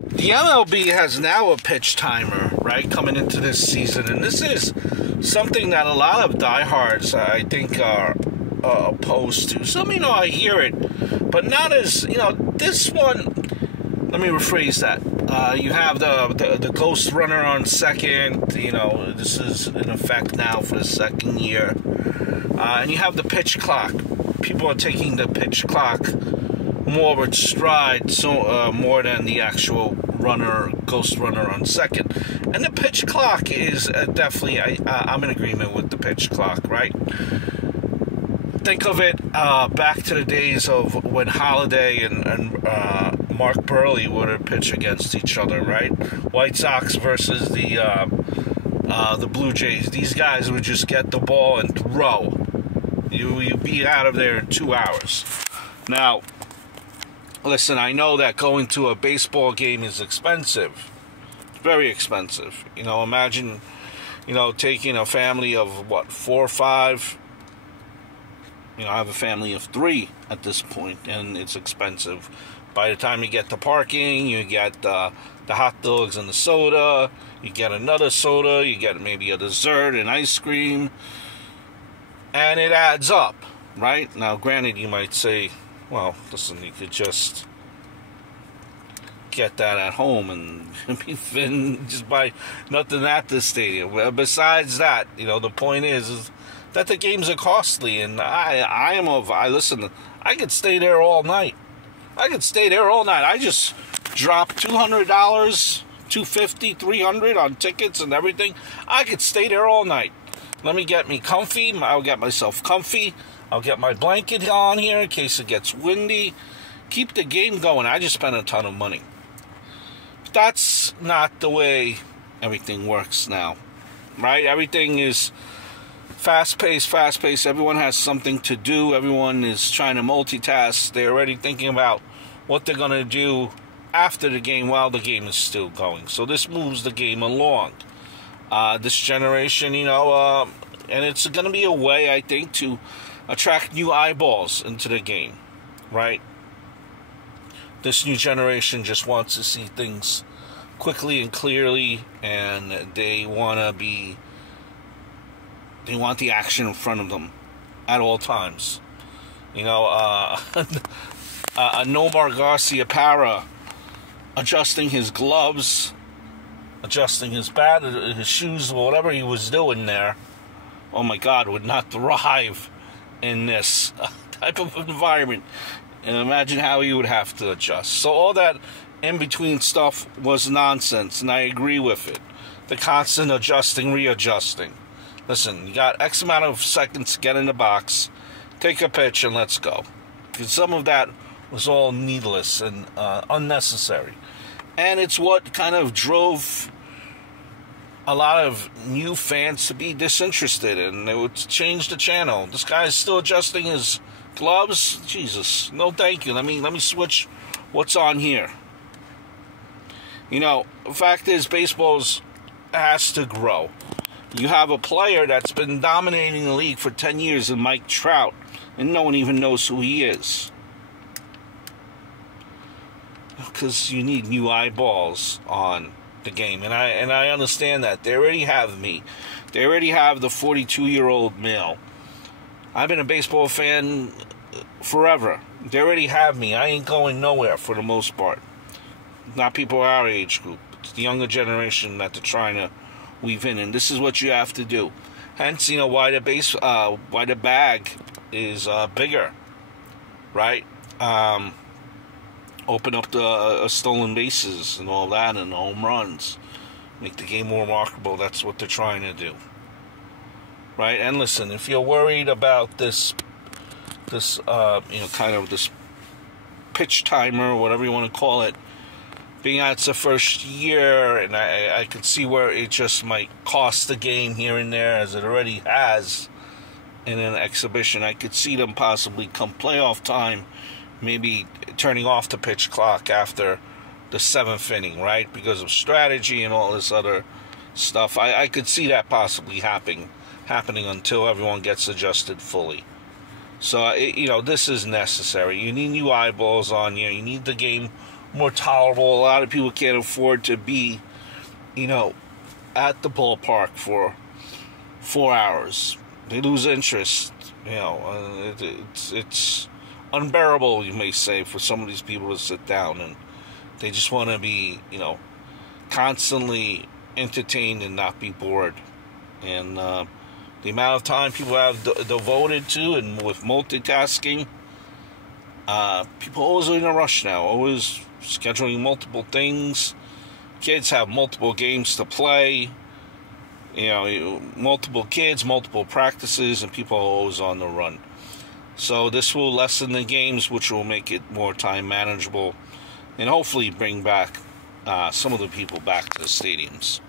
The MLB has now a pitch timer, right, coming into this season, and this is something that a lot of diehards, I think, are opposed to. Some, I hear it, but not as, this one, let me rephrase that. You have the ghost runner on second, this is in effect now for the second year, and you have the pitch clock. People are taking the pitch clock more with stride, so more than the actual ghost runner on second. And the pitch clock is definitely, I'm in agreement with the pitch clock, right? Think of it back to the days of when Holliday and Mark Burley would pitch against each other, right? White Sox versus the Blue Jays. These guys would just get the ball and throw. You'd be out of there in 2 hours. Now, listen, I know that going to a baseball game is expensive. It's very expensive. Imagine, taking a family of, 4 or 5. I have a family of 3 at this point, and it's expensive. By the time you get the parking, you get the hot dogs and the soda, you get another soda, you get maybe a dessert and ice cream, and it adds up, right? Now, granted, you might say, well, listen, you could just get that at home and just buy nothing at the stadium. Well, besides that, the point is that the games are costly, and listen, I could stay there all night. I just dropped $200, $250, $300 on tickets and everything. I could stay there all night. Let me get me comfy. I'll get myself comfy. I'll get my blanket on here in case it gets windy. Keep the game going. I just spent a ton of money. But that's not the way everything works now, right? Everything is fast-paced. Everyone has something to do. Everyone is trying to multitask. They're already thinking about what they're going to do after the game while the game is still going. So this moves the game along. This generation, and it's going to be a way, I think, to attract new eyeballs into the game, right? This new generation just wants to see things quickly and clearly, and they want the action in front of them at all times. Nomar Garcia-Para adjusting his gloves, adjusting his bat, his shoes, whatever he was doing there, oh my God, would not thrive in this type of environment. And imagine how he would have to adjust. So all that in-between stuff was nonsense, and I agree with it. The constant adjusting, readjusting. Listen, you got X amount of seconds to get in the box, take a pitch, and let's go. Because some of that was all needless and unnecessary. And it's what kind of drove a lot of new fans to be disinterested, and they would change the channel. This guy's still adjusting his gloves? Jesus, no thank you. Let me switch what's on here. The fact is, baseball has to grow. You have a player that's been dominating the league for 10 years in Mike Trout, and no one even knows who he is. Because you need new eyeballs on the game, and I understand that. They already have me. They already have the 42-year-old male. I've been a baseball fan forever. They already have me. I ain't going nowhere for the most part. Not people our age group. It's the younger generation that they're trying to weave in, and this is what you have to do. Hence, why the bag is bigger, right? Open up the stolen bases and all that, and home runs, make the game more remarkable. That's what they're trying to do, right? And listen, if you're worried about this kind of this pitch timer, or whatever you want to call it, being out it's the first year, and I could see where it just might cost the game here and there, as it already has in an exhibition. I could see them possibly come playoff time, maybe turning off the pitch clock after the 7th inning, right? Because of strategy and all this other stuff. I could see that possibly happening until everyone gets adjusted fully. So, this is necessary. You need new eyeballs on you. You need the game more tolerable. A lot of people can't afford to be, at the ballpark for 4 hours. They lose interest. It's unbearable, you may say, for some of these people to sit down, and they just want to be, constantly entertained and not be bored. And the amount of time people have devoted to, and with multitasking, people are always in a rush now, always scheduling multiple things. Kids have multiple games to play, multiple kids, multiple practices, and people are always on the run. So this will lessen the games, which will make it more time manageable, and hopefully bring back some of the people back to the stadiums.